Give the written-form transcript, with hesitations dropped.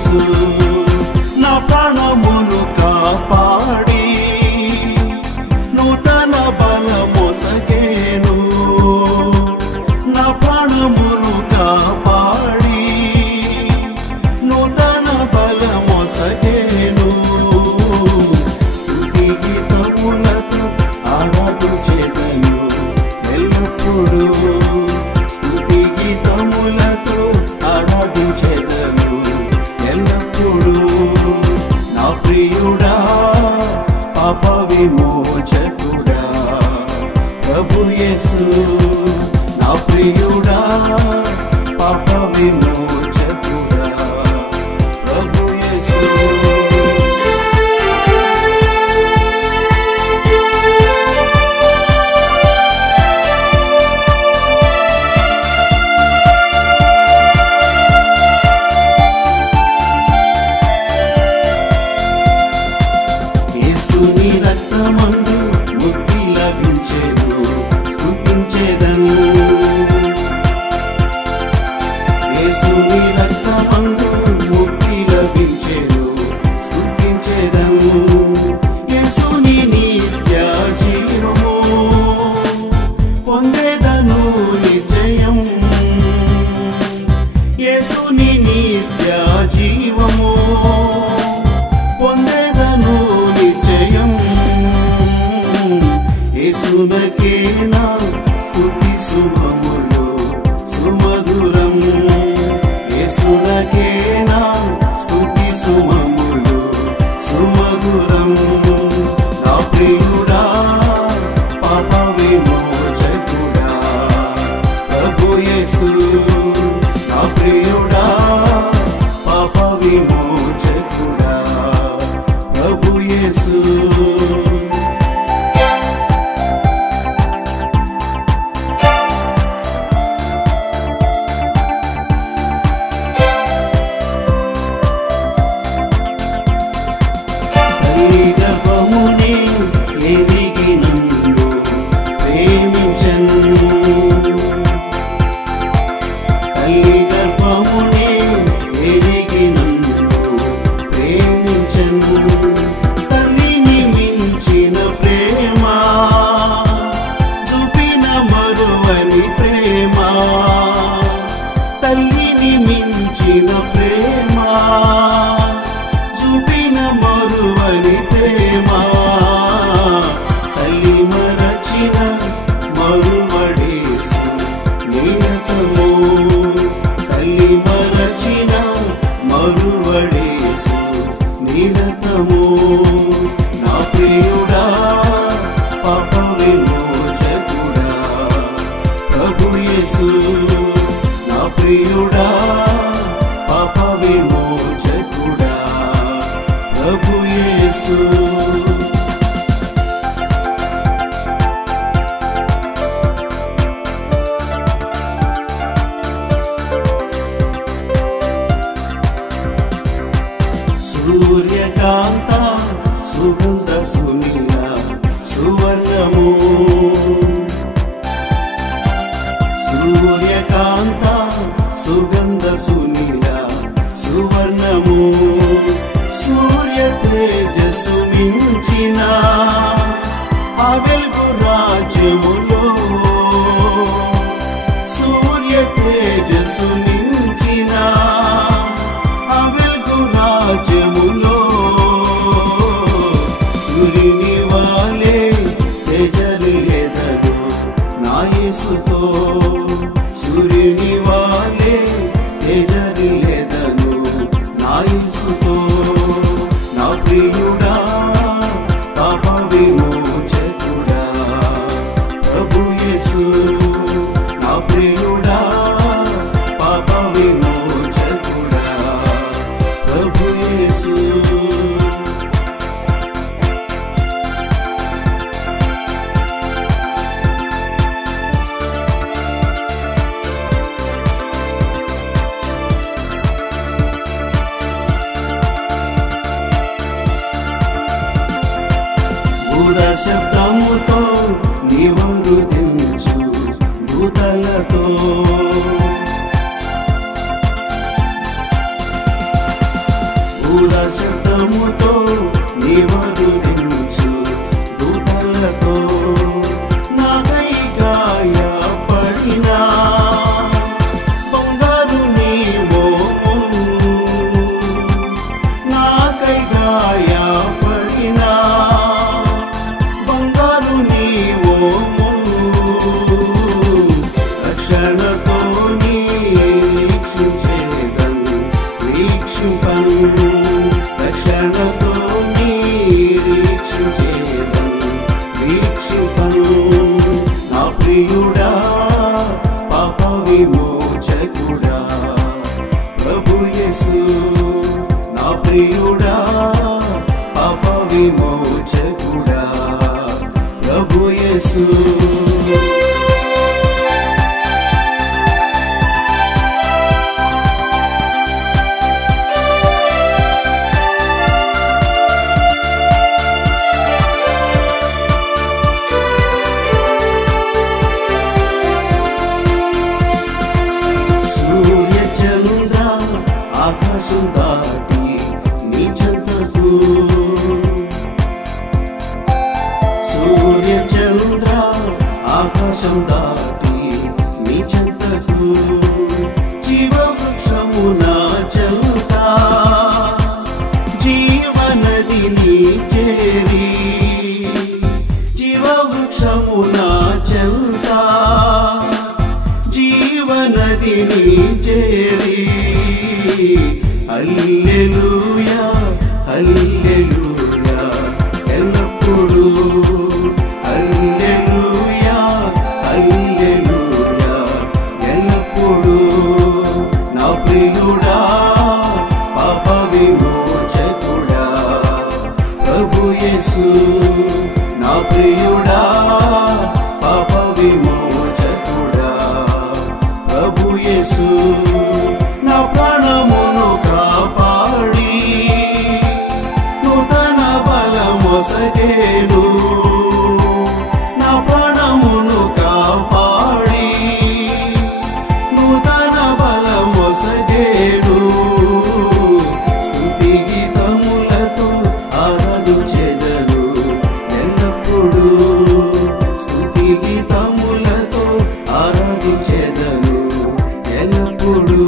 యేసు నా ప్రాణమును కాపాడి నూతన బలమొసగేను నా ప్రాణమును కాపాడి నూతన బలమొసగేను స్తుతి గీతములతో ఆరాధించెదను ఎల్లప్పుడూ స్తుతి గీతములతో ఆరాధించెదను ఎల్లప్పుడూ నా ప్రియుడా పాప విమోచకుడా ప్రభు యేసు నా ప్రియుడా పాప విమోచకుడా ప్రభు యేసు యేసుని రక్తమందు ముక్తి లభించెను స్తుతించెదను యేసుని రక్తమందు ముక్తి లభించెను స్తుతించెదను యేసుని నిత్య జీవము పొందెదను నిత్యం యేసుని నిత్య జీవము పొందెదను నిత్యం యేసునకే నా స్తుతి సుమములు సుమధురం యేసునకే నా స్తుతి సుమములు సుమధురం నా ప్రియుడా పాప విమోచకుడా ప్రభు యేసు నా ప్రియుడా పాప విమోచకుడా ప్రభు యేసు గర్భమునే ఎరిగి నన్ను ప్రేమించను తల్లి గర్భమునే ఎరిగి నన్ను ప్రేమించను తల్లిని మించిన ప్రేమ చూపిన మరువని ప్రేమ తల్లిని మించిన ప్రేమ చూపిన మరువని ప్రేమ తల్లి మరచిన మరువడేసు నిరతము తల్లి మరచిన మరువడేసు నిరతము నా ప్రియుడా పాప విమోచకుడా ప్రభు యేసు నా ప్రియుడా పాప విమోచకుడా ప్రభు యేసు సూర్యకాంత సుగంధ సునీల సువర్ణము సూర్యకాంత సుగంధ సునీల సువర్ణము సూర్య తేజస్సు మించిన ఆ వెలుగు రాజ్యములో సూర్య తేజస్సు మించిన ఆ వెలుగు రాజ్యములో సూర్యుని వాలే తేజరిల్లెదదు నా యేసుతో సూర్యుని వాలే తేజరిల్లెదను నా యేసుతో నా ప్రియుడా పాప విమోచకుడా ప్రభు యేసు నా ప్రియుడా పాప విమోచకుడా ప్రభు యేసు శబ్దముతో నీవు రుదించు దూతలతో బూర శబ్దముతో నీవరు దించు దూతలతో నాకై గాయపడినా బంగారు నీ మోము నాకై గాయపడినా బంగారు నీ మోము రక్షణతో రక్షణతో వీక్షింపను నా ప్రియుడా పాప విమోచకుడా ప్రభు యేసు నా ప్రియుడా పాప విమోచకుడా ప్రభు యేసు ఆకాశం దాటి నీ చెంతకు సూర్య చంద్ర ఆకాశం దాటి నీ చెంతకు జీవవృక్షము నా చెంత జీవనది నీ చేరి జీవవృక్షము నా చెంత జీవనది నీ చేరి హల్లెలూయా హల్లెలూయా ఎల్లప్పుడూ హల్లెలూయా హల్లెలూయా ఎల్లప్పుడూ నా ప్రియుడా పాప విమోచకుడా ప్రభు యేసు నా ప్రియుడా పాప విమోచకుడా ప్రభు యేసు నా ప్రాణమును కాపాడి నూతన బలమొసగేను నా ప్రాణమును కాపాడి నూతన బలమొసగేను స్తుతి గీతములతో ఆరాధించెదను ఎల్లప్పుడూ స్తుతి గీతములతో ఆరాధించెదను ఎల్లప్పుడూ